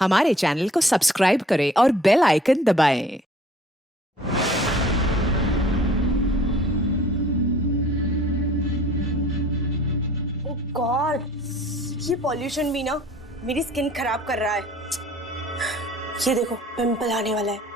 हमारे चैनल को सब्सक्राइब करें और बेल आइकन दबाएं। ओह गॉड, ये पॉल्यूशन भी ना मेरी स्किन खराब कर रहा है। ये देखो पिंपल आने वाला है।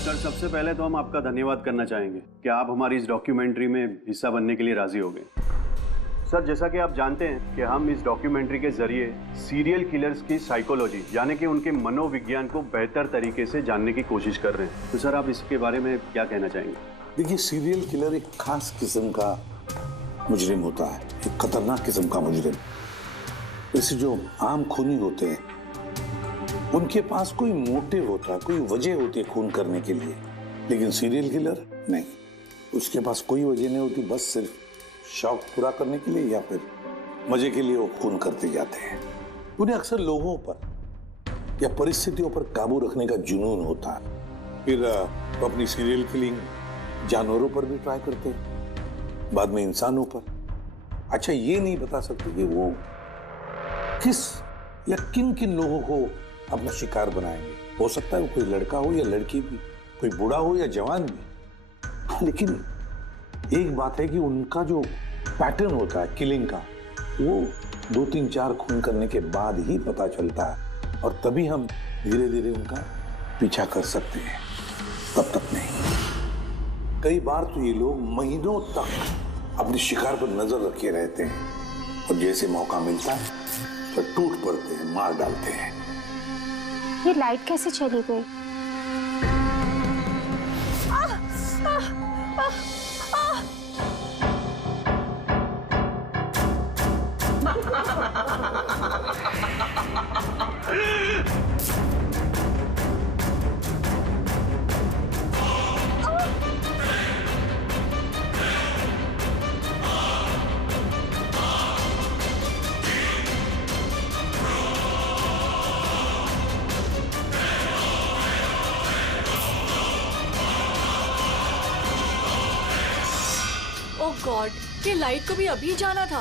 सर, सबसे पहले तो हम आपका धन्यवाद करना चाहेंगे कि आप हमारी इस डॉक्यूमेंट्री में हिस्सा बनने के लिए राजी हो गए। सर, जैसा कि आप जानते हैं कि हम इस डॉक्यूमेंट्री के जरिए सीरियल किलर्स की साइकोलॉजी यानी कि उनके मनोविज्ञान को बेहतर तरीके से जानने की कोशिश कर रहे हैं। तो सर, आप इसके बारे में क्या कहना चाहेंगे? देखिए, सीरियल किलर एक खास किस्म का मुजरिम होता है, एक खतरनाक किस्म का मुजरिम। जैसे जो आम खूनी होते हैं उनके पास कोई मोटिव होता है, कोई वजह होती है खून करने के लिए, लेकिन सीरियल किलर नहीं, उसके पास कोई वजह नहीं होती, बस सिर्फ शौक पूरा करने के लिए या फिर मजे के लिए वो खून करते जाते हैं। उन्हें अक्सर लोगों पर या परिस्थितियों पर काबू रखने का जुनून होता है। फिर वो अपनी सीरियल किलिंग जानवरों पर भी ट्राई करते हैं, बाद में इंसानों पर। अच्छा, ये नहीं बता सकते कि वो किस या किन किन लोगों को अपना शिकार बनाएंगे। हो सकता है वो कोई लड़का हो या लड़की भी, कोई बूढ़ा हो या जवान भी, लेकिन एक बात है कि उनका जो पैटर्न होता है किलिंग का, वो 2-3-4 खून करने के बाद ही पता चलता है, और तभी हम धीरे धीरे उनका पीछा कर सकते हैं, तब तक नहीं। कई बार तो ये लोग महीनों तक अपने शिकार पर नजर रखे रहते हैं, और जैसे मौका मिलता है तो टूट पड़ते हैं, मार डालते हैं। ये लाइट कैसे चली गई? ओह गॉड, ये लाइट को भी अभी जाना था।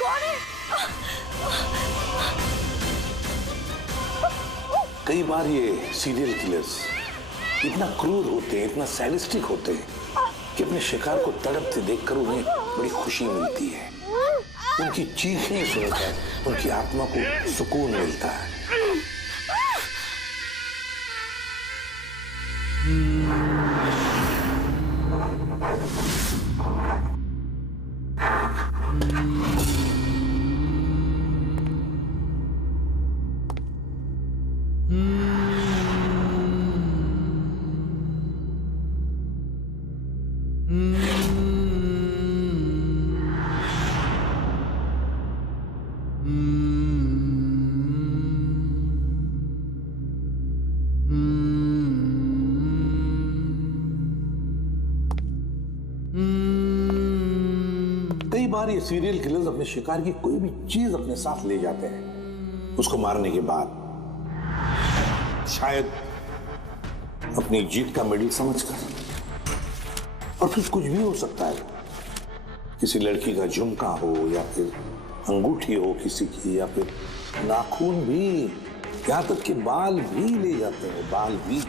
कौन है? कई बार ये सीरियल किलर्स इतना क्रूर होते हैं, इतना सैडिस्टिक होते हैं कि अपने शिकार को तड़पते देखकर उन्हें बड़ी खुशी मिलती है। उनकी चीखें सुनकर उनकी आत्मा को सुकून मिलता है। कई बार ये सीरियल किलर्स अपने शिकार की कोई भी चीज अपने साथ ले जाते हैं, उसको मारने के बाद शायद अपनी जीत का मेडल समझकर। और फिर कुछ भी हो सकता है, किसी लड़की का झुमका हो या फिर अंगूठी हो किसी की, या फिर नाखून भी, यहां तक कि बाल भी ले जाते हैं, बाल भी।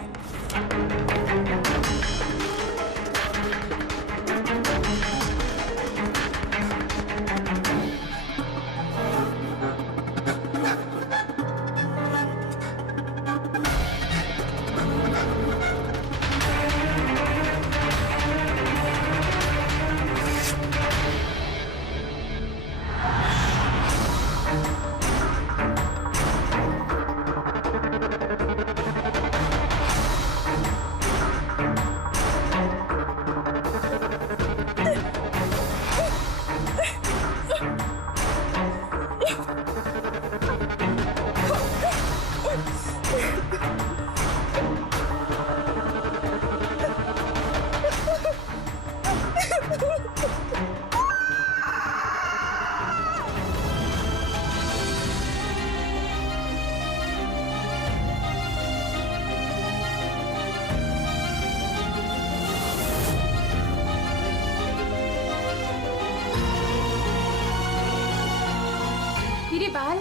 मेरे बाल।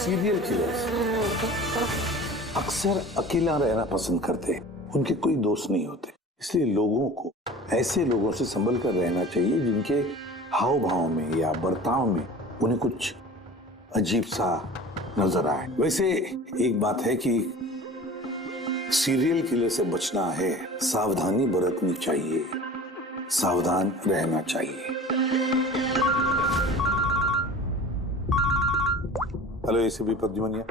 सीरियल किलर्स अक्सर अकेला रहना पसंद करते हैं। उनके कोई दोस्त नहीं होते, इसलिए लोगों को ऐसे लोगों से संभल कर रहना चाहिए जिनके हाव भाव में या बर्ताव में उन्हें कुछ अजीब सा नजर आए। वैसे एक बात है कि सीरियल किलर से बचना है, सावधानी बरतनी चाहिए, सावधान रहना चाहिए। हेलो एसीपी प्रद्युमनिया,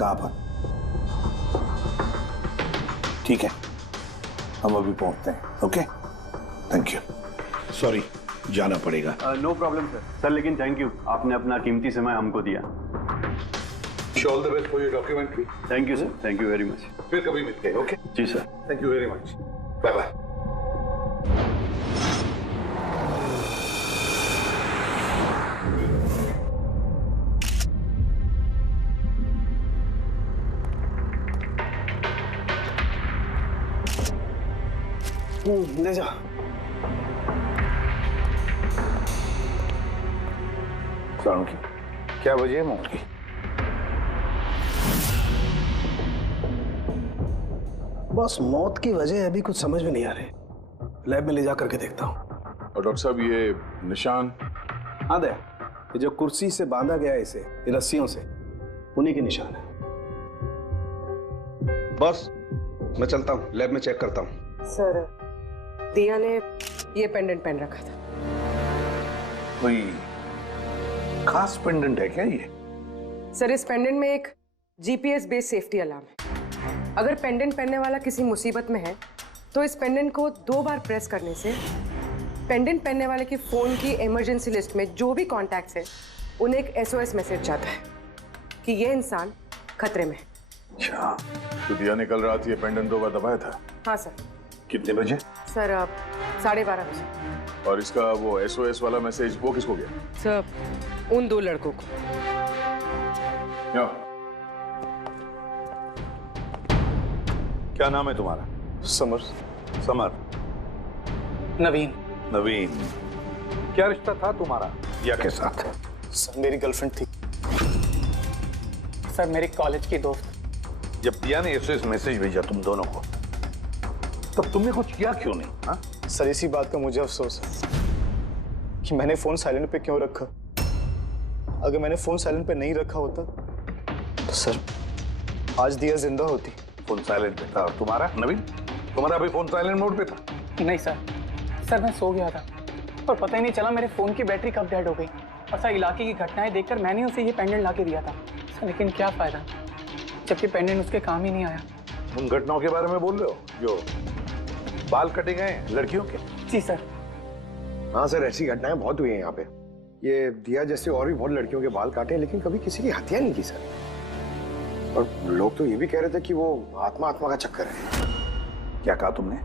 कहां पर? ठीक है, हम अभी पहुंचते हैं। Okay, thank you. सॉरी, जाना पड़ेगा। No problem sir. सर लेकिन थैंक यू, आपने अपना कीमती समय हमको दिया। All the best for your documentary. Thank you sir, thank you very much. फिर कभी मिलते हैं। ओके जी sir. Thank you very much. Bye bye. ले जा। की क्या वजह है मौत की? बस मौत की वजह अभी कुछ समझ में नहीं आ रही। लैब में ले जा करके देखता हूँ। और डॉक्टर साहब ये निशान? हाँ दे, ये जो कुर्सी से बांधा गया है इसे, ये रस्सियों से, उन्हीं के निशान है। बॉस, मैं चलता हूँ, लैब में चेक करता हूँ। सर, दिया ने ये पेंडेंट पहन रखा था। कोई खास पेंडेंट है क्या ये? सर, इस पेंडेंट में एक जीपीएस बेस्ड सेफ्टी अलार्म है। अगर पेंडेंट पहनने वाला किसी मुसीबत में है तो इस पेंडेंट को 2 बार प्रेस करने से पेंडेंट पहनने वाले की फोन की इमरजेंसी लिस्ट में जो भी कॉन्टैक्ट्स है उन्हें एक SOS मैसेज जाता है कि ये इंसान खतरे में है। अच्छा, तो दिया ने कल रात ये पेंडेंट 2 बार दबाया था? हाँ सर। कितने बजे? सर, 12:30 बजे। और इसका वो SOS वाला मैसेज वो किसको गया? सर, उन 2 लड़कों को। क्या नाम है तुम्हारा? समर। समर। नवीन। नवीन। क्या रिश्ता था तुम्हारा दिया के साथ? सर, मेरी गर्लफ्रेंड थी। सर, मेरी कॉलेज की दोस्त। जब दिया ने SOS मैसेज भेजा तुम दोनों को, तब तुमने कुछ किया क्यों नहीं? हाँ? सर, इसी बात का मुझे अफसोस है कि मैंने फोन साइलेंट पे क्यों रखा। अगर मैंने फोन साइलेंट पे नहीं रखा होता तो सर आज दिया जिंदा होती। फोन साइलेंट पे था। और तुम्हारा नवीन, तुम्हारा भी फोन साइलेंट मोड पे था? नहीं सर, मैं सो गया था और पता ही नहीं चला मेरे फोन की बैटरी कब डेड हो गई। और सर, इलाके की घटनाएं देखकर मैंने उसे ये पेंडेंट ला के दिया था सर, लेकिन क्या फायदा जबकि पेंडेंट उसके काम ही नहीं आया। उन घटनाओं के बारे में बोल रहे हो जो बाल कटे गए लड़कियों के? जी सर। हाँ सर, ऐसी घटनाएं बहुत हुई हैं यहाँ पे। ये दिया जैसे और भी बहुत लड़कियों के बाल काटे हैं, लेकिन कभी किसी की हत्या नहीं की सर। और लोग तो ये भी कह रहे थे कि वो आत्मा का चक्कर है। क्या कहा तुमने?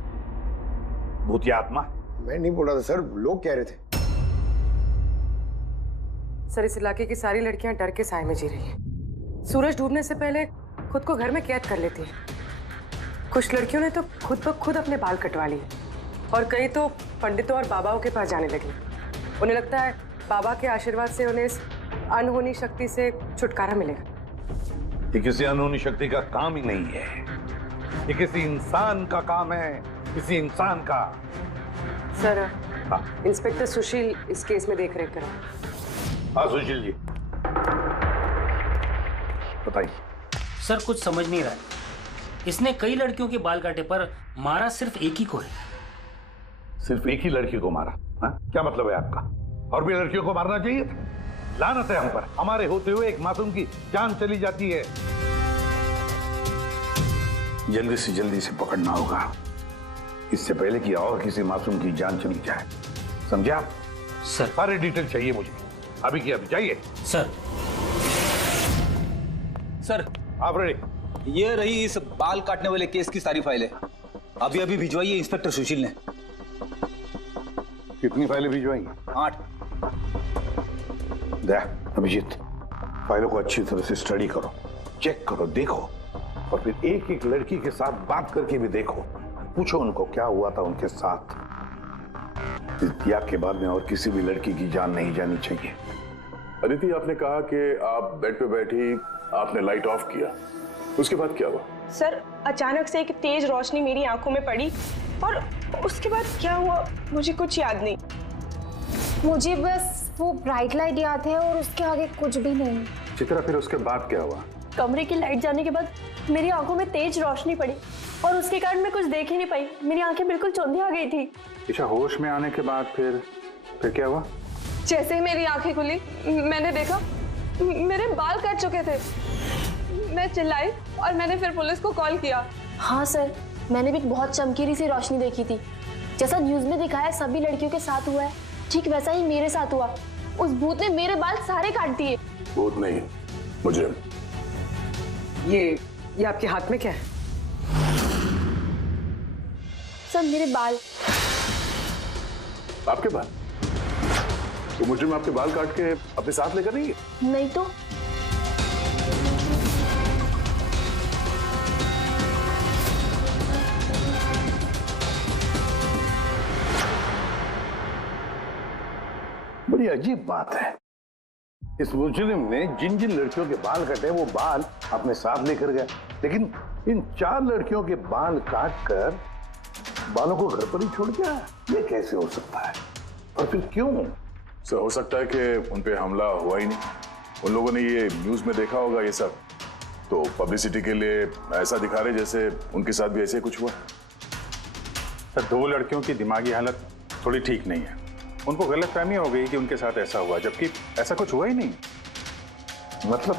भूत या आत्मा? मैं नहीं बोल रहा था सर, लोग कह रहे थे। सर, इस इलाके की सारी लड़कियां डर के साए में जी रही हैं। सूरज डूबने से पहले खुद को घर में कैद कर लेती हैं। कुछ लड़कियों ने तो खुद ब खुद अपने बाल कटवा लिए और कई तो पंडितों और बाबाओं के पास जाने लगी। उन्हें लगता है बाबा के आशीर्वाद से उन्हें इस अनहोनी शक्ति से छुटकारा मिलेगा। ये किसी अनहोनी शक्ति का काम ही नहीं है, ये किसी इंसान का काम है, किसी इंसान का। सर, इंस्पेक्टर सुशील इस केस में देख रेख करें। हाँ सुशील जी, बताइए। सर, कुछ समझ नहीं रहा है। इसने कई लड़कियों के बाल काटे पर मारा सिर्फ एक ही को है। सिर्फ एक ही लड़की को मारा? हा? क्या मतलब है आपका? और भी लड़कियों को मारना चाहिए था? लानत है हम पर, हमारे होते हुए एक मासूम की जान चली जाती है। जल्दी से पकड़ना होगा, इससे पहले कि और किसी मासूम की जान चली जाए। समझे आप? सर सारे डिटेल चाहिए मुझे, अभी की अभी चाहिए। सर सर आप रेडी? ये रही इस बाल काटने वाले केस की सारी फाइलें, अभी अभी भिजवाई है इंस्पेक्टर सुशील ने। कितनी फाइलें भिजवाई? 8। अभिजीत, फाइलों को अच्छी तरह से स्टडी करो, चेक करो, देखो, और फिर एक एक लड़की के साथ बात करके भी देखो। पूछो उनको क्या हुआ था उनके साथ। इस दिया के बाद में और किसी भी लड़की की जान नहीं जानी चाहिए। अदिति, आपने कहा कि आप बेड पे बैठी, आपने लाइट ऑफ किया, उसके बाद क्या हुआ? सर अचानक से एक तेज रोशनी मेरी आंखों में पड़ी और उसके बाद क्या हुआ मुझे कुछ याद नहीं। मुझे बस वो ब्राइट लाइट याद है और उसके आगे कुछ भी नहीं। चित्रा, फिर उसके बाद क्या हुआ? कमरे की लाइट जाने के बाद मेरी आंखों में तेज रोशनी पड़ी और उसके कारण मैं कुछ देख ही नहीं पाई। मेरी आंखें बिल्कुल चौंधी आ गई थी। ईशा, होश में आने के बाद फिर क्या हुआ? जैसे ही मेरी आंखें खुली मैंने देखा मेरे बाल कट चुके थे। मैं चिल्लाई और मैंने फिर पुलिस को कॉल किया। हाँ सर, मैंने भी बहुत चमकीली सी रोशनी देखी थी। जैसा न्यूज में दिखाया सभी लड़कियों के साथ हुआ है, ठीक वैसा ही मेरे साथ हुआ। उस भूत ने मेरे बाल सारे काट दिए। भूत नहीं, मुजरिम। ये आपके हाथ में क्या है? सर मेरे बाल। आपके बाल? तो मुजरिम आपके बाल काट के अपने साथ लेकर नहीं है? नहीं तो। बड़ी अजीब बात है, इस मुजरिम ने जिन जिन लड़कियों के बाल कटे वो बाल अपने साथ लेकर गया, लेकिन इन 4 लड़कियों के बाल काट कर बालों को घर पर ही छोड़ गया। ये कैसे हो सकता है और फिर क्यों? सर, हो सकता है कि उन पे हमला हुआ ही नहीं, उन लोगों ने ये न्यूज में देखा होगा ये सब, तो पब्लिसिटी के लिए ऐसा दिखा रहे जैसे उनके साथ भी ऐसे कुछ हुआ। सर, 2 लड़कियों की दिमागी हालत थोड़ी ठीक नहीं है, उनको गलतफहमी हो गई कि उनके साथ ऐसा हुआ, जबकि ऐसा कुछ हुआ ही नहीं। मतलब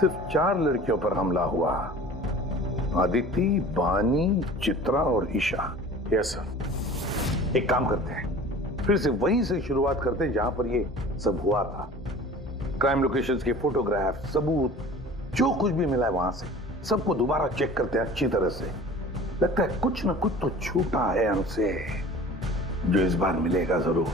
सिर्फ 4 लड़कियों पर हमला हुआ? आदिति, बानी, चित्रा और ईशा। Yes sir. एक काम करते हैं, फिर से वहीं से शुरुआत करते हैं जहां पर ये सब हुआ था। क्राइम लोकेशंस के फोटोग्राफ, सबूत, जो कुछ भी मिला है वहां से सबको दोबारा चेक करते हैं अच्छी तरह से। लगता है कुछ ना कुछ तो छूटा है हमसे, जो इस बार मिलेगा जरूर।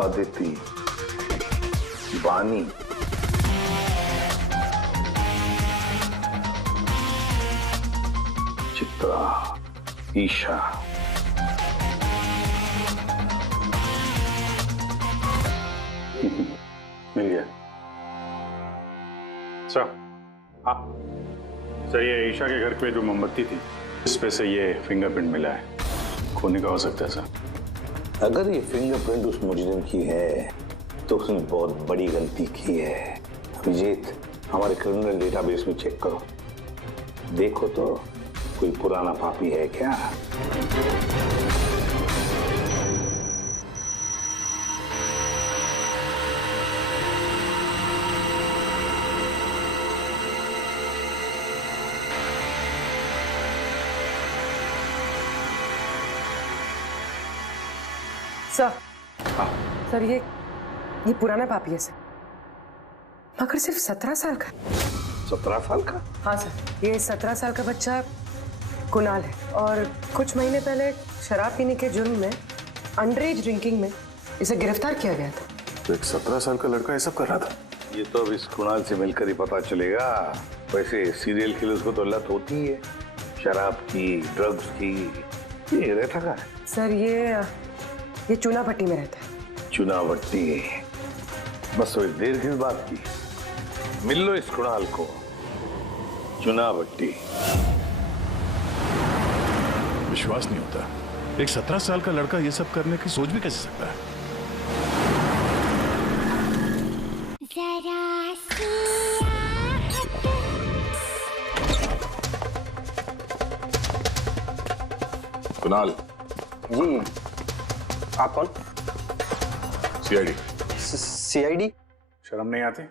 आदिति, बानी, चित्रा, ईशा, मिल गया सर। हाँ सर, ये ईशा के घर पे जो मोमबत्ती थी इस पे से ये फिंगरप्रिंट मिला है, खूनी का हो सकता है सर। अगर ये फिंगरप्रिंट उस मुजरिम की है तो उसने बहुत बड़ी गलती की है। अभिजीत, हमारे क्रिमिनल डेटाबेस में चेक करो, देखो तो कोई पुराना पापी है क्या? सर, सर ये पुराना पापी है सर, मगर सिर्फ 17 साल का। 17 साल का? हाँ सर, ये 17 साल का बच्चा कुणाल है और कुछ महीने पहले शराब पीने के जुर्म में, अंडर एज ड्रिंकिंग में इसे गिरफ्तार किया गया था। तो एक 17 साल का लड़का ये सब कर रहा था? ये तो अब इस कुणाल से मिलकर ही पता चलेगा। वैसे सीरियल किलर्स को तो लत होती है शराब की, ड्रग्स की। ये रहता कहाँ है? सर ये चुनाभट्टी में रहता है। चुनाभट्टी? बस थोड़ी देर की बात की, मिल लो इस कुणाल को, चुनावट्टी। विश्वास नहीं होता, एक 17 साल का लड़का ये सब करने की सोच भी कैसे सकता है? कुणाल जी, आप कौन? सीआईडी। सीआईडी? शर्म नहीं आती?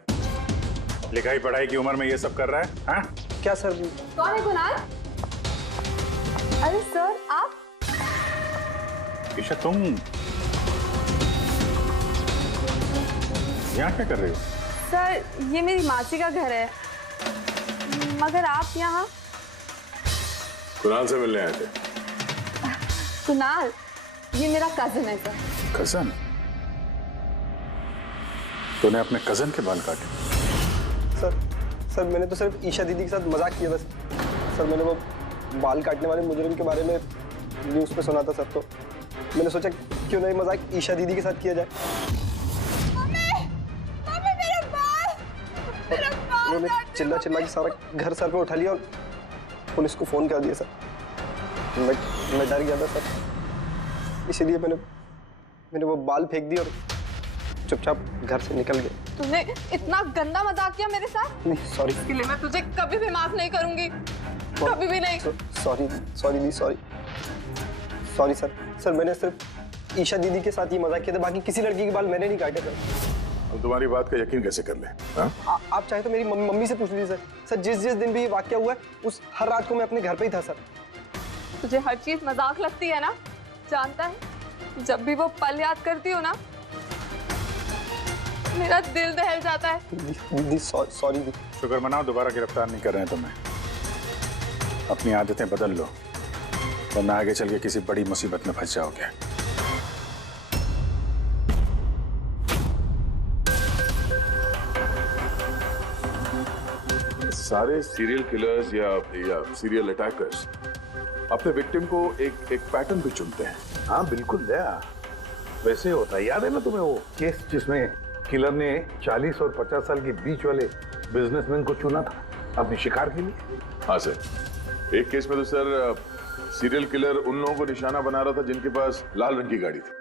लिखाई पढ़ाई की उम्र में ये सब कर रहा है? हाँ? क्या सर? कौन है कुणाल? अरे सर आप? ईशा तुम यहाँ क्या कर रही हो? सर ये मेरी मासी का घर है, मगर आप यहाँ? कुणाल से मिलने आए थे। कुणाल ये मेरा कजिन है सर। कजन? तूने अपने कजन के बाल काटे? सर मैंने तो सिर्फ ईशा दीदी के साथ मजाक किया था सर। मैंने वो बाल काटने वाले मुजरिम के बारे में न्यूज़ पे सुना था सर, तो मैंने सोचा क्यों नहीं मजाक ईशा दीदी के साथ किया जाए। उन्होंने चिल्ला के सारा घर सर पे उठा लिया और पुलिस को फोन कर दिया सर। मैं डर गया था सर, इसीलिए मैंने वो बाल फेंक दिए और चुपचाप घर से निकल गए। तूने इतना गंदा मजाक किया मेरे साथ? नहीं सॉरी। इसके लिए मैं तुझे कभी भी माफ नहीं करूंगी, कभी भी नहीं। Sorry sir. मैंने सिर्फ ईशा दीदी के साथ ही मजाक किया था, बाकी किसी लड़की के बाल मैंने नहीं काटे सर। अब तुम्हारी बात का यकीन कैसे कर ले? आप चाहे तो मेरी मम्मी से पूछ लीजिए सर। जिस दिन भी ये वाकया हुआ है उस हर रात को मैं अपने घर पे ही था सर। तुझे हर चीज मजाक लगती है ना? जानता है जब भी वो पल याद करती हो ना मेरा दिल दहल जाता है। दीदी सॉरी दीदी। शुक्र मनाओ दोबारा गिरफ्तार नहीं कर रहे हैं तुम्हें। अपनी आदतें बदल लो वरना आगे चल के किसी बड़ी मुसीबत में फंस जाओगे। सारे सीरियल किलर्स या सीरियल अटैकर्स अपने विक्टिम को एक पैटर्न भी चुनते हैं। हाँ बिल्कुल दया, वैसे होता है। याद है ना तुम्हें वो केस जिसमें किलर ने 40 और 50 साल के बीच वाले बिजनेसमैन को चुना था अपने शिकार के लिए? हाँ सर, एक केस में तो सर सीरियल किलर उन लोगों को निशाना बना रहा था जिनके पास लाल रंग की गाड़ी थी।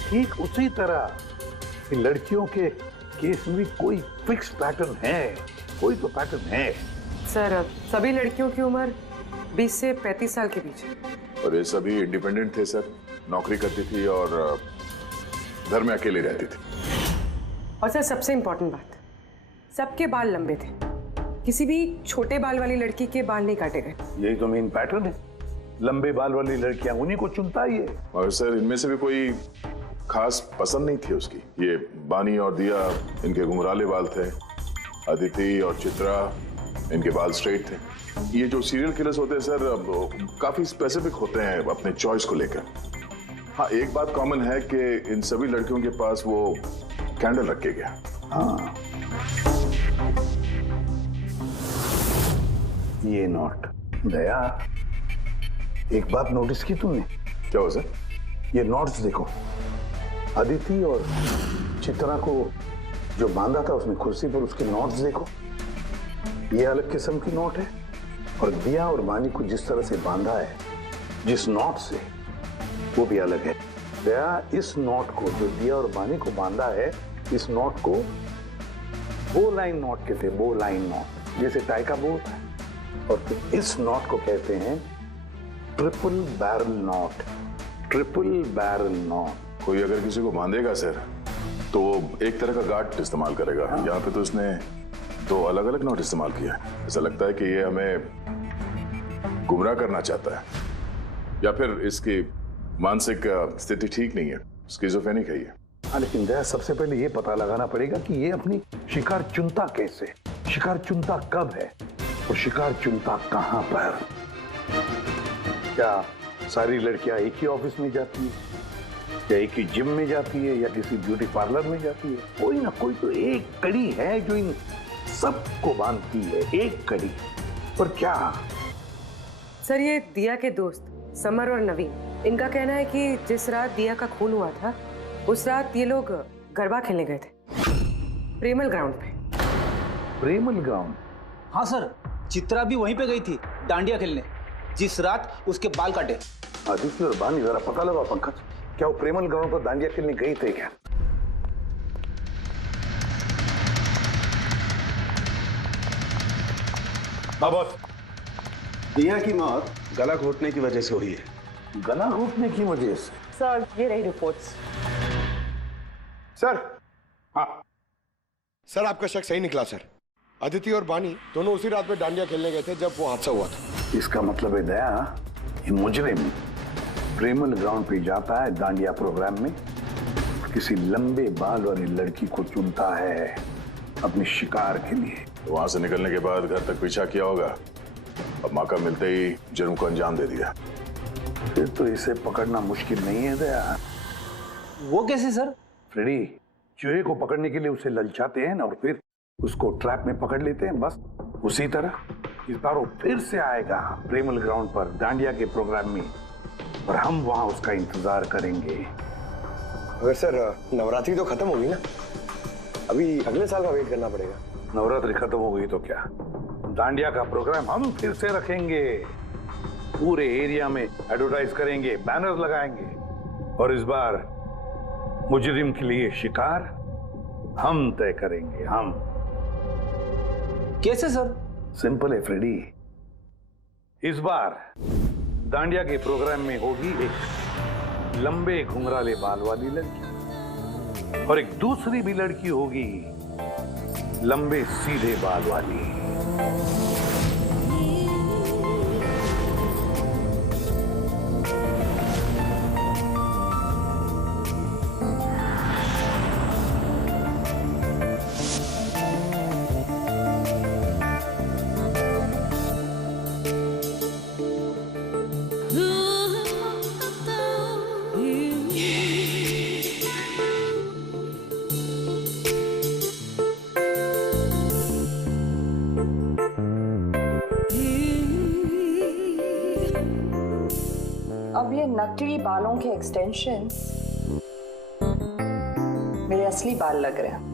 ठीक उसी तरह लड़कियों के केस में कोई फिक्स पैटर्न है, कोई तो पैटर्न है। सर सभी लड़कियों की उम्र 20 से 35 साल के बीच है। और ये सभी इंडिपेंडेंट थे सर, नौकरी करती थी और घर में अकेली रहती थी। और सर सबसे इम्पोर्टेंट बात, सबके बाल लंबे थे, किसी भी छोटे बाल वाली लड़की के बाल नहीं काटे गए। यही तो मेन पैटर्न है, लंबे बाल वाली लड़कियां उन्हीं को चुनता ही है। और सर इनमें से भी कोई खास पसंद नहीं थी उसकी। ये बानी और दिया, इनके घुंघराले बाल थे। अदिति और चित्रा, इनके बाल स्ट्रेट थे। ये जो सीरियल किलर्स होते हैं सर काफी स्पेसिफिक होते हैं अपने चॉइस को लेकर। हाँ एक बात कॉमन है कि इन सभी लड़कियों के पास वो कैंडल रखे गया। हाँ ये नोट दया, एक बात नोटिस की तुमने? क्या हो सर? ये नोट्स देखो, अदिति और चित्रा को जो बांधा था उसने कुर्सी पर, उसके नोट्स देखो। ये अलग किस्म की नोट है और दिया और बानी को जिस तरह से बांधा है जिस नोट से, वो भी अलग है। दया इस नोट को जो दिया और बानी को बांधा है, इस नोट को बो लाइन नोट कहते हैं। बो लाइन नोट जैसे टाई का बो होता है, और फिर इस नोट को कहते हैं triple barrel note. Triple barrel note. कोई अगर किसी को बांधेगा सर तो एक तरह का गार्ड इस्तेमाल करेगा। यहाँ पे तो इसने दो अलग अलग नोट इस्तेमाल किया है। ऐसा लगता है कि ये हमें गुमराह करना चाहता है, या फिर इसकी मानसिक स्थिति ठीक नहीं है, स्किज़ोफ्रेनिक है ये। हाँ लेकिन दया, सबसे पहले ये पता लगाना पड़ेगा कि ये अपनी शिकार चुनता कैसे, शिकार चुनता कब है और शिकार चुनता कहां पर। क्या सारी लड़कियां एक ही ऑफिस में जाती है, या एक ही जिम में जाती है, या किसी ब्यूटी पार्लर में जाती है? कोई ना कोई तो एक कड़ी है जो इन सबको बांधती है, एक कड़ी। पर क्या? सर ये दिया के दोस्त समर और नवीन, इनका कहना है कि जिस रात दिया का खून हुआ था उस रात ये लोग गरबा खेलने गए थे प्रेमल ग्राउंड पे। प्रेमल ग्राउंड? हाँ सर, चित्रा भी वहीं पे गई थी डांडिया खेलने जिस रात उसके बाल काटे। आदित्य और बानी, जरा पता लगा पंकज, क्या वो प्रेमल ग्राउंड पर दांडिया खेलने गई थे क्या? बॉस, दिया की मौत गला घोटने की वजह से हुई है। गला घोटने की वजह से? सर ये रही रिपोर्ट्स। सर, हाँ सर, आपका शक सही निकला सर। अदिति और बानी दोनों उसी रात में डांडिया खेलने गए थे जब वो हादसा हुआ था। इसका मतलब है दया, ये मुजरिम प्रेमल ग्राउंड पे जाता है डांडिया प्रोग्राम में, किसी लंबे बाल वाली लड़की को चुनता है अपने शिकार के लिए। तो वहां से निकलने के बाद घर तक पीछा किया होगा, अब मौका मिलते ही जुर्म को अंजाम दे दिया। फिर तो इसे पकड़ना मुश्किल नहीं है दया। वो कैसे सर? फ्रेडी, चूहे को पकड़ने के लिए उसे ललचाते हैं ना, और फिर उसको ट्रैप में पकड़ लेते हैं, बस उसी तरह इस बार वो फिर से आएगा प्रेमल ग्राउंड पर डांडिया के प्रोग्राम में, और हम वहां उसका इंतजार करेंगे। अगर सर नवरात्रि तो खत्म होगी ना, अभी अगले साल का वेट करना पड़ेगा। नवरात्रि खत्म हो गई तो क्या, डांडिया का प्रोग्राम हम फिर से रखेंगे, पूरे एरिया में एडवर्टाइज करेंगे, बैनर लगाएंगे, और इस बार मुजरिम के लिए शिकार हम तय करेंगे। हम कैसे सर? सिंपल है फ्रेडी, इस बार डांडिया के प्रोग्राम में होगी एक लंबे घुंघराले बाल वाली लड़की, और एक दूसरी भी लड़की होगी लंबे सीधे बाल वाली। अब ये नकली बालों के एक्सटेंशंस मेरे असली बाल लग रहे हैं।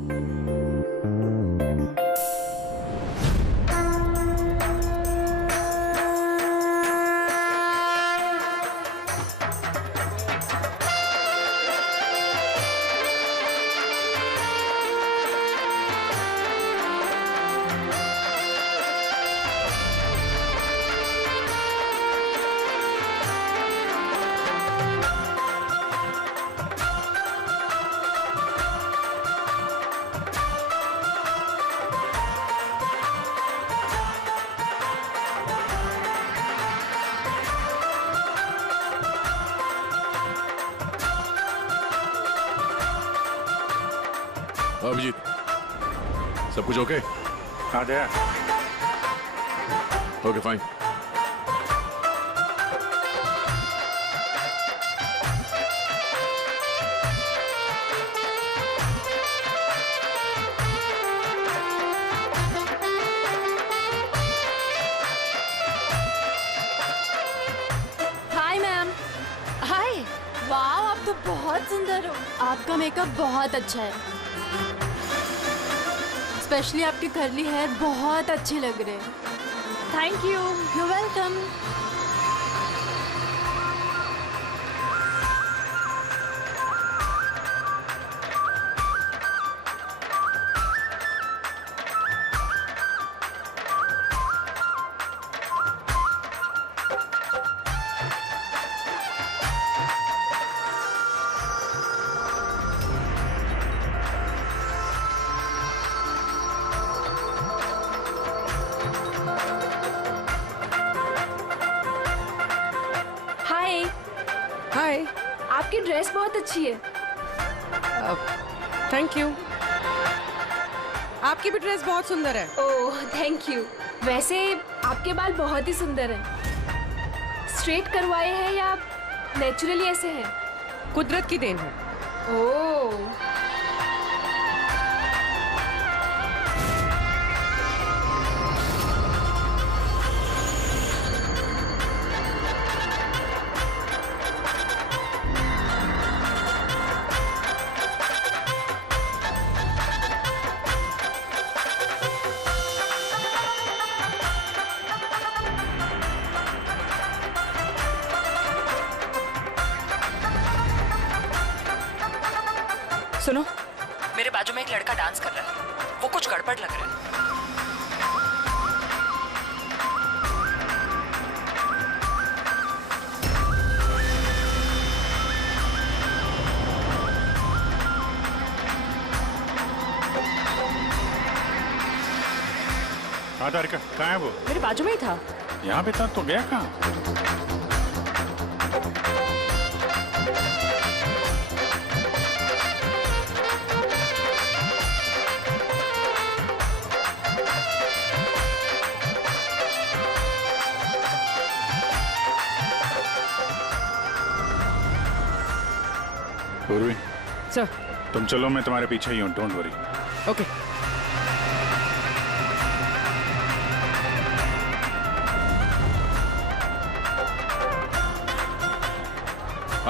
अभिजीत, सब कुछ ओके? हाँ Daya. Okay fine. Hi ma'am. Hi. वाह, आप तो बहुत सुंदर हो। आपका मेकअप बहुत अच्छा है, स्पेशली आपके कर्ली हेयर बहुत अच्छे लग रहे हैं। Thank you. You welcome. Hi. आपकी ड्रेस बहुत अच्छी है। Thank you. आपकी भी ड्रेस बहुत सुंदर है। Oh thank you. वैसे आपके बाल बहुत ही सुंदर हैं। स्ट्रेट करवाए हैं या नेचुरली ऐसे हैं? कुदरत की देन है। ओह सुनो, मेरे बाजू में एक लड़का डांस कर रहा है, वो कुछ गड़बड़ लग रहा है। हाँ तारिका, कहाँ है वो? मेरे बाजू में ही था। यहाँ पे था तो गया कहाँ? पूर्वी, सर। तुम चलो, मैं तुम्हारे पीछे ही हूँ, डोंट वरी। ओके।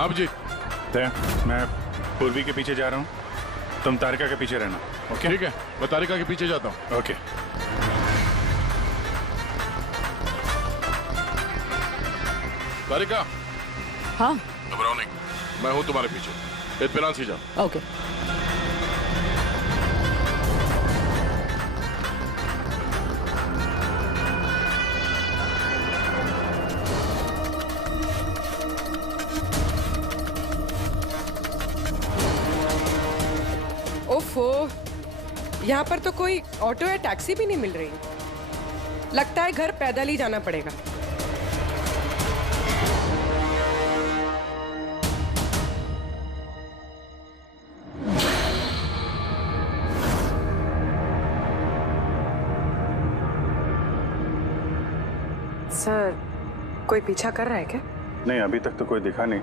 आप जी, मैं पूर्वी के पीछे जा रहा हूँ, तुम तारिका के पीछे रहना। ओके? ठीक है, मैं तारिका के पीछे जाता हूँ। ओके। तारिका। हाँ। घबराओ नहीं, मैं हूँ तुम्हारे पीछे, इत्मीनान से जाओ। ओके। ओफो, यहाँ पर तो कोई ऑटो या टैक्सी भी नहीं मिल रही। लगता है घर पैदल ही जाना पड़ेगा। सर, कोई पीछा कर रहा है क्या? नहीं, अभी तक तो कोई दिखा नहीं।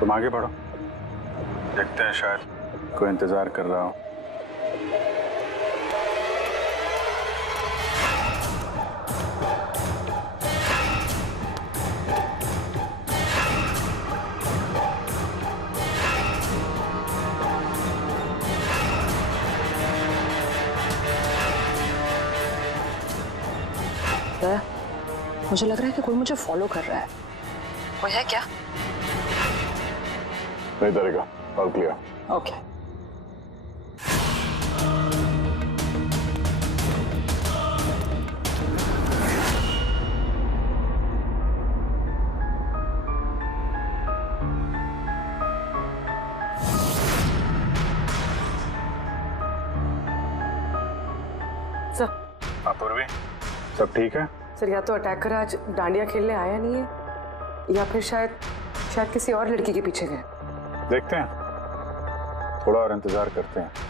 तुम आगे बढ़ो, देखते हैं, शायद कोई इंतजार कर रहा हो। मुझे लग रहा है कि कोई मुझे फॉलो कर रहा है। कोई है क्या? नहीं तारिका, ऑल क्लियर। ओके। हाँ पूर्वी, सब ठीक है? सर, या तो अटैकर आज डांडिया खेलने आया नहीं है, या फिर शायद किसी और लड़की के पीछे गए। देखते हैं, थोड़ा और इंतजार करते हैं।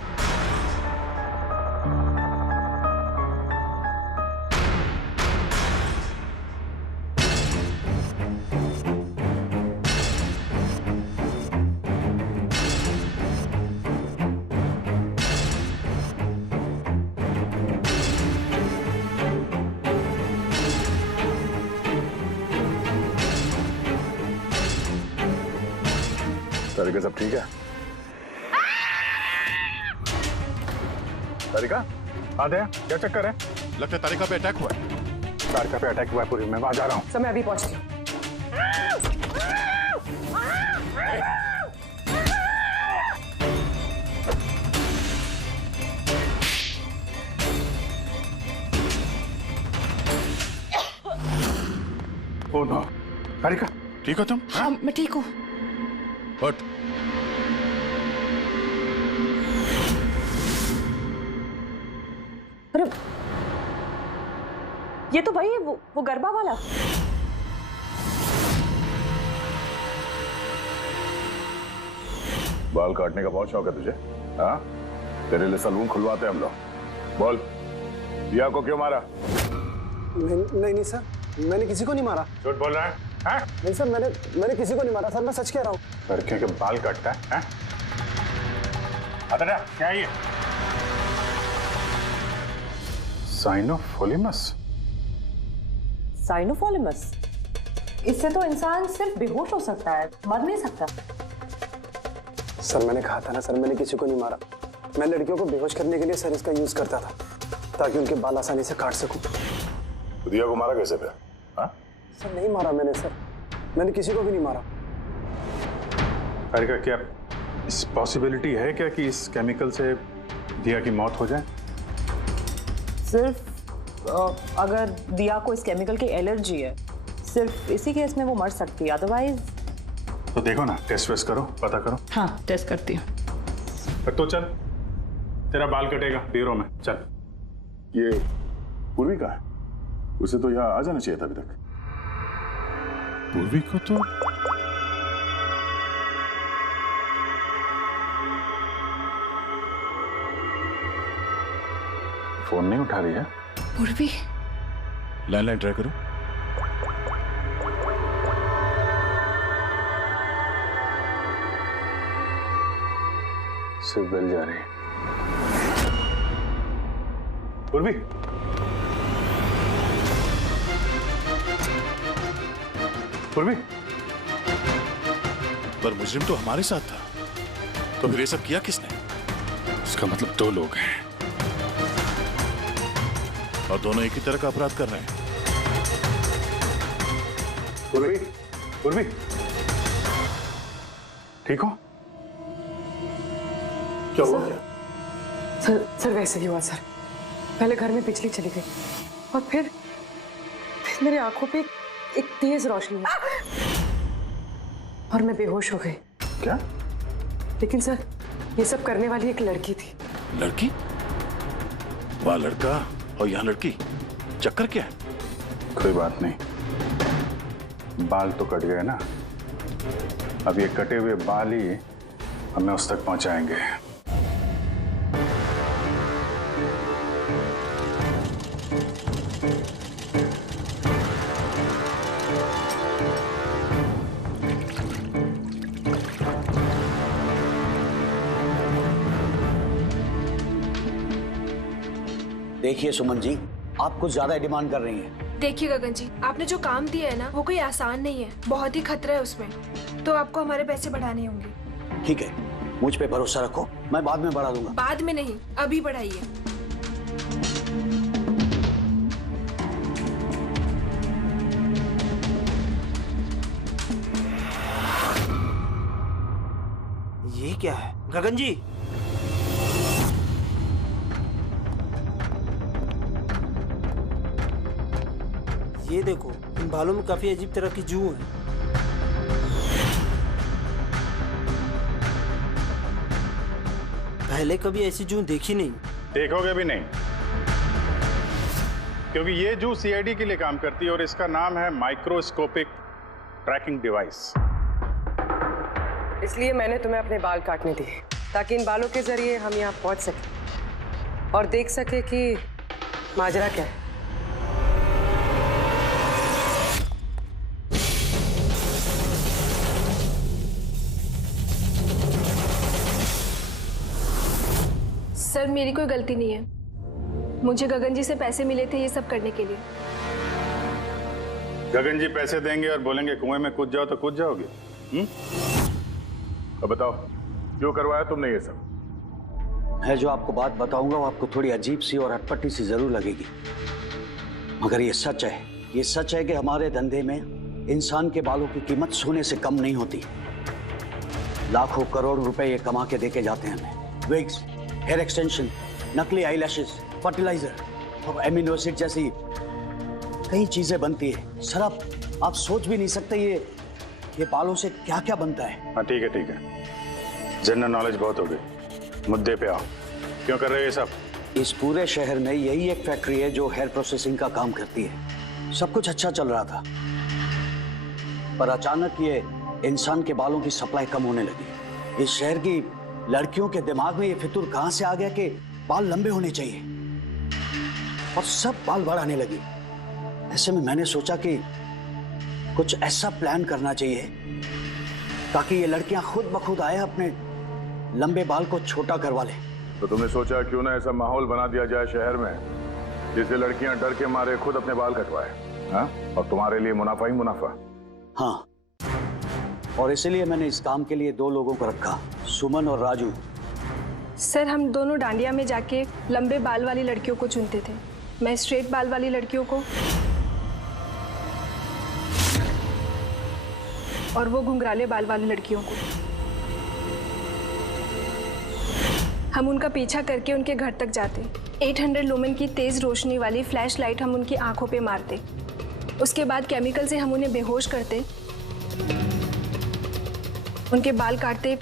तारिका, सब ठीक है? तारिका, हाँ दया, क्या चक्कर है? लगता है तारिका पे अटैक हुआ है। तारिका पे अटैक हुआ है पूरी, मैं वहां जा रहा हूँ। सर, मैं अभी पहुंचती हूँ। ओ नो, तारिका, ठीक हो तुम? हाँ, मैं ठीक हूँ। हट। अरे, ये तो भाई वो गरबा वाला। बाल काटने का बहुत शौक है तुझे? हाँ, तेरे लिए सलून खुलवाते हैं हम लोग। बोल, दिया को क्यों मारा? नहीं सर, मैंने किसी को नहीं मारा। झूठ बोल रहा है? हाँ? नहीं सर, मैंने किसी को नहीं मारा सर, मैं सच कह रहा हूँ। लड़के के बाल काटता है? अरे क्या है ये? साइनोफोलिमस? साइनोफोलिमस? इससे तो इंसान सिर्फ बेहोश हो सकता है, मर नहीं सकता। सर, मैंने कहा था ना सर, मैंने किसी को नहीं मारा। मैं लड़कियों को बेहोश करने के लिए सर इसका यूज करता था, ताकि उनके बाल आसानी से काट सकूं। तो दिया को मारा कैसे फिर? हाँ? सर, नहीं मारा मैंने सर, मैंने किसी को भी नहीं मारा। तारिका, क्या इस पॉसिबिलिटी है क्या कि इस केमिकल से दिया की मौत हो जाए? सिर्फ अगर दिया को इस केमिकल की एलर्जी है, सिर्फ इसी केस में वो मर सकती है, अदरवाइज। तो देखो ना, टेस्ट वेस्ट करो, पता करो। हाँ, टेस्ट करती हूँ। तो चल, तेरा बाल कटेगा ब्यूरो में, चल। ये पूर्वी का है, उसे तो यहाँ आ जाना चाहिए था अभी तक। पूर्वी को तो फोन नहीं उठा रही है। पूर्वी, लैंडलाइन ट्राई करो। सिर्फ बेल जा रही है। पूर्वी, पूर्वी। पर मुजरिम तो हमारे साथ था, तो फिर ये सब किया किसने? इसका मतलब दो लोग हैं और दोनों एक ही तरह का अपराध कर रहे हैं। पूर्वी, पूर्वी, ठीक हो? क्या हुआ? सर वैसे ही हुआ सर। पहले घर में बिजली चली गई और फिर मेरी आंखों पे एक तेज रोशनी आई और मैं बेहोश हो गई। क्या? लेकिन सर, ये सब करने वाली एक लड़की थी। लड़की? वह लड़का और यहाँ लड़की, चक्कर क्या है? कोई बात नहीं, बाल तो कट गए ना, अब ये कटे हुए बाल ही हमें उस तक पहुंचाएंगे। देखिए सुमन जी, आप कुछ ज्यादा डिमांड कर रही हैं। देखिए गगन जी, आपने जो काम दिया है ना, वो कोई आसान नहीं है, बहुत ही खतरा है उसमें, तो आपको हमारे पैसे बढ़ाने होंगे। ठीक है, मुझ पे भरोसा रखो, मैं बाद में बढ़ा दूंगा। बाद में नहीं, अभी बढ़ाइए। ये क्या है गगन जी? ये देखो, इन बालों में काफी अजीब तरह की जू है। पहले कभी ऐसी जू देखी नहीं। देखोगे भी नहीं, क्योंकि ये जू सीआईडी के लिए काम करती है और इसका नाम है माइक्रोस्कोपिक ट्रैकिंग डिवाइस। इसलिए मैंने तुम्हें अपने बाल काटने दिए, ताकि इन बालों के जरिए हम यहाँ पहुंच सके और देख सके कि माजरा क्या है। सर, मेरी कोई गलती नहीं है, मुझे गगन जी से पैसे मिले थे ये सब करने के लिए। गगन जी पैसे देंगे और बोलेंगे कुएं में कूद जाओ तो कूद जाओगे? अब बताओ, क्यों करवाया तुमने ये सब? मैं जो आपको बात बताऊंगा वो आपको थोड़ी अजीब सी और अटपटी सी जरूर लगेगी, मगर ये सच है। ये सच है कि हमारे धंधे में इंसान के बालों की कीमत सोने से कम नहीं होती। लाखों करोड़ रुपए ये कमा के देके जाते हैं हमें। विग्स, हेयर एक्सटेंशन, नकली आईलैशेस, फर्टिलाइजर और एमिनो एसिड जैसी कई चीजें बनती है। सर, आप सोच भी नहीं सकते ये बालों से क्या क्या बनता है। हाँ ठीक है, ठीक है, जनरल नॉलेज बहुत हो गई, मुद्दे पे आओ। क्यों कर रहे हो ये सब? इस पूरे शहर में यही एक फैक्ट्री है जो हेयर प्रोसेसिंग का काम करती है। सब कुछ अच्छा चल रहा था, पर अचानक ये इंसान के बालों की सप्लाई कम होने लगी। इस शहर की लड़कियों के दिमाग में ये फितूर कहां से आ गया कि बाल लंबे होने चाहिए, और सब बाल बढ़ाने लगी। ऐसे में मैंने सोचा कि कुछ ऐसा प्लान करना चाहिए ताकि ये लड़कियां खुद ब खुद आए अपने लंबे बाल को छोटा करवा लें। तो तुमने सोचा क्यों ना ऐसा माहौल बना दिया जाए शहर में जिससे लड़कियां डर के मारे खुद अपने बाल कटवाए, हाँ? और तुम्हारे लिए मुनाफा ही मुनाफा। हाँ, और इसीलिए मैंने इस काम के लिए 2 लोगों को रखा, सुमन और राजू। सर, हम दोनों डांडिया में जाके लंबे बाल वाली लड़कियों को चुनते थे। मैं स्ट्रेट बाल वाली लड़कियों को और वो घुंघराले बाल वाली लड़कियों को। हम उनका पीछा करके उनके घर तक जाते। 800 लुमेन की तेज रोशनी वाली फ्लैश लाइट हम उनकी आंखों पे मारते। उसके बाद केमिकल से हम उन्हें बेहोश करते, उनके बाल काटते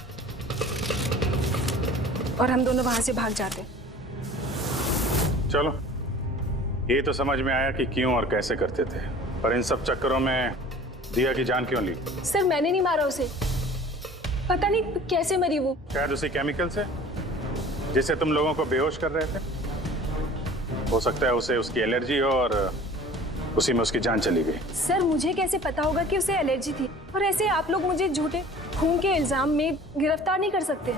और हम दोनों वहां से भाग जाते। चलो, ये तो समझ में आया कि क्यों और कैसे करते थे, पर इन सब चक्करों में दिया की जान क्यों ली? सर मैंने नहीं मारा उसे, पता नहीं कैसे मरी वो। शायद उसी केमिकल से जिससे तुम लोगों को बेहोश कर रहे थे। हो सकता है उसे उसकी एलर्जी हो और उसी में उसकी जान चली गई। सर मुझे कैसे पता होगा कि उसे एलर्जी थी? और ऐसे आप लोग मुझे झूठे खून के इल्जाम में गिरफ्तार नहीं कर सकते।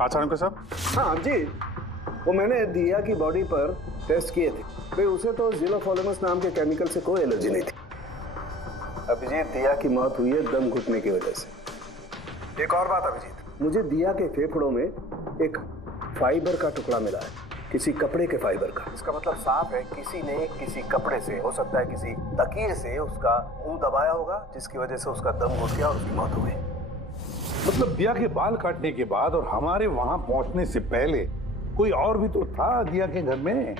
आचार्य साहब। हाँ जी, वो मैंने दिया की बॉडी पर टेस्ट किए थे, भाई उसे तो ज़िलोफोलेमस नाम के केमिकल से कोई एलर्जी नहीं थी। अभिजीत, दिया की मौत हुई है दम घुटने की वजह से। एक और बात अभिजीत, मुझे दिया के फेफड़ों में एक फाइबर का टुकड़ा मिला है, किसी कपड़े के फाइबर का। इसका मतलब साफ है किसी ने किसी कपड़े से, हो सकता है किसी तकिए से उसका मुंह दबाया होगा, जिसकी वजह से उसका दम घुट गया और उसकी मौत हो गई। मतलब दिया के बाल काटने के बाद और हमारे वहां पहुंचने से पहले कोई और भी तो था दिया के घर में,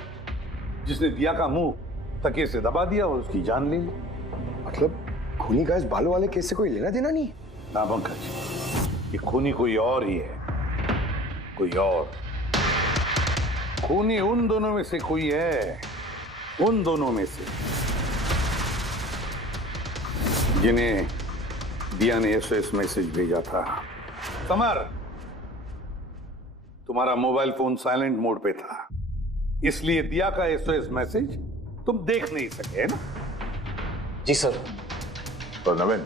जिसने दिया का मुंह तकिए से दबा दिया और उसकी जान ले ली। मतलब खूनी का इस बालों वाले केस से कोई लेना देना नहीं? ना पंकज, ये खूनी कोई और ही है, कोई और। खूनी उन दोनों में से कोई है, उन दोनों में से जिन्हें दिया ने एसओएस मैसेज भेजा था। समर, तुम्हारा मोबाइल फोन साइलेंट मोड पे था, इसलिए दिया का एसओएस मैसेज तुम देख नहीं सके, है ना? जी सर। और नवीन,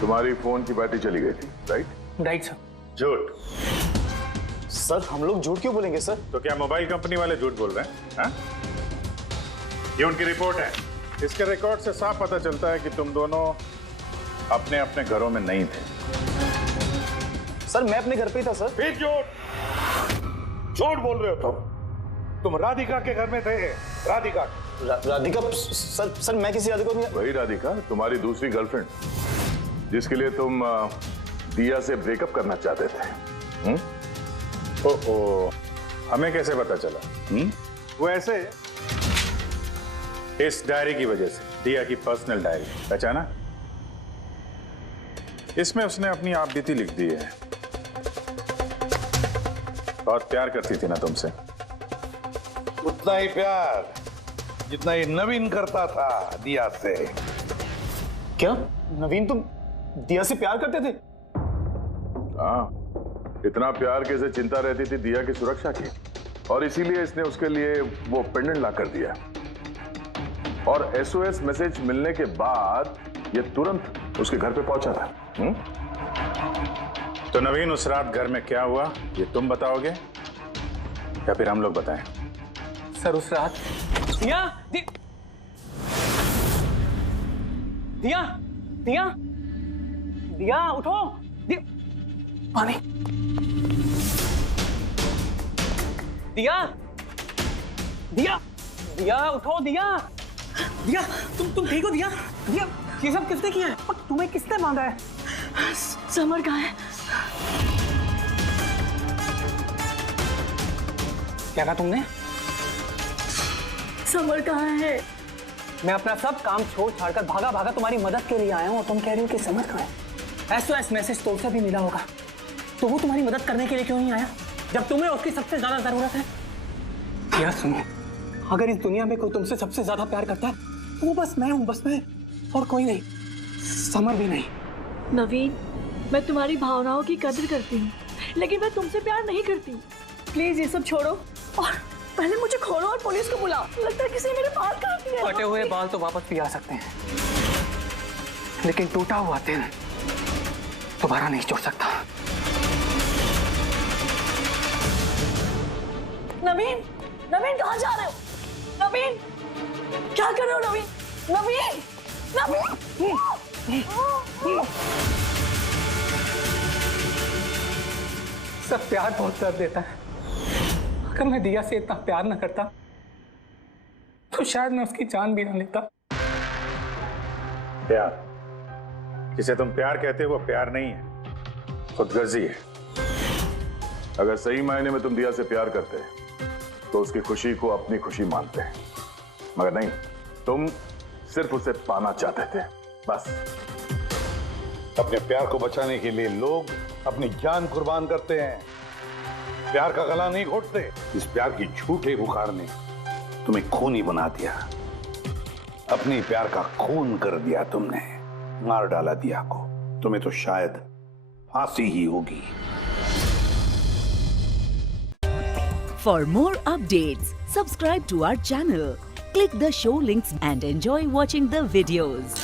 तुम्हारी फोन की बैटरी चली गई थी, राइट? Right sir. झूठ। सर हम लोग झूठ क्यों बोलेंगे सर? तो क्या मोबाइल कंपनी वाले झूठ बोल रहे हैं? हाँ? ये उनकी रिपोर्ट है। इसके रिकॉर्ड से साफ पता चलता है कि तुम दोनों अपने अपने घरों में नहीं थे। सर मैं अपने घर पे ही था सर। फिर झूठ बोल रहे हो तुम राधिका के घर में थे। राधिका राधिका सर मैं किसी राधिका नहीं। वही राधिका, तुम्हारी दूसरी गर्लफ्रेंड, जिसके लिए तुम दिया से ब्रेकअप करना चाहते थे। ओहो, हमें कैसे पता चला? वो ऐसे, इस डायरी की वजह से, दिया की पर्सनल डायरी, पहचाना? इसमें उसने अपनी आप बीती लिख दी है। बहुत प्यार करती थी ना तुमसे। उतना ही प्यार जितना ये नवीन करता था दिया से। क्या नवीन तुम दिया से प्यार करते थे? हाँ, इतना प्यार कैसे चिंता रहती थी दिया की सुरक्षा की, और इसीलिए इसने उसके लिए वो पेंडेंट ला कर दिया। और एसओएस मैसेज मिलने के बाद ये तुरंत उसके घर पे पहुंचा था। तो नवीन, उस रात घर में क्या हुआ ये तुम बताओगे या फिर हम लोग बताएं? सर उस रात दिया दिया दिया दिया उठो, पानी। दिया दिया दिया उठो, दिया दिया तुम ठीक हो? दिया दिया ये सब किसने किया है? और तुम्हें किसने बांधा है? समर कहाँ है? क्या कहा तुमने? समर कहाँ है? मैं अपना सब काम छोड़ छाड़कर भागा भागा तुम्हारी मदद के लिए आया हूँ और तुम कह रही हो कि समर कहाँ है? एसओएस मैसेज तो उसे भी मिला होगा, तो वो तुम्हारी मदद करने के लिए क्यों नहीं आया जब तुम्हें उसकी सबसे ज्यादा जरूरत है? यार सुनो, अगर इस दुनिया में कोई तुमसे सबसे ज्यादा प्यार करता है तो वो बस मैं हूँ, बस मैं, और कोई नहीं, समर भी नहीं। नवीन, मैं तुम्हारी भावनाओं की कदर करती हूँ, लेकिन मैं तुमसे प्यार नहीं करती। प्लीज ये सब छोड़ो और पहले मुझे खोलो और पुलिस को बुलाओ। लगता है किसी ने मेरे बाल काट दिए। कटे हुए बाल तो वापस भी आ सकते हैं, लेकिन टूटा हुआ दिल दोबारा नहीं जोड़ सकता। नवीन, नवीन कहाँ जा रहे हो? नवीन, क्या कर रहे हो? नवीन, नवीन, नवीन। सब प्यार बहुत दर्द देता है। अगर मैं दिया से इतना प्यार न करता तो शायद मैं उसकी जान भी ना लेता। प्यार जिसे तुम प्यार कहते हो वो प्यार नहीं है, खुदगर्जी है। अगर सही मायने में तुम दिया से प्यार करते तो उसकी खुशी को अपनी खुशी मानते, मगर नहीं, तुम सिर्फ उसे पाना चाहते थे, बस। अपने प्यार को बचाने के लिए लोग अपनी जान कुर्बान करते हैं, प्यार का गला नहीं घोटते। इस प्यार की झूठे बुखार ने तुम्हें खूनी बना दिया, अपनी प्यार का खून कर दिया तुमने, मार डाला दिया को। तुम्हें तो शायद फांसी ही होगी। For more updates, subscribe to our channel, click the show links and enjoy watching the videos.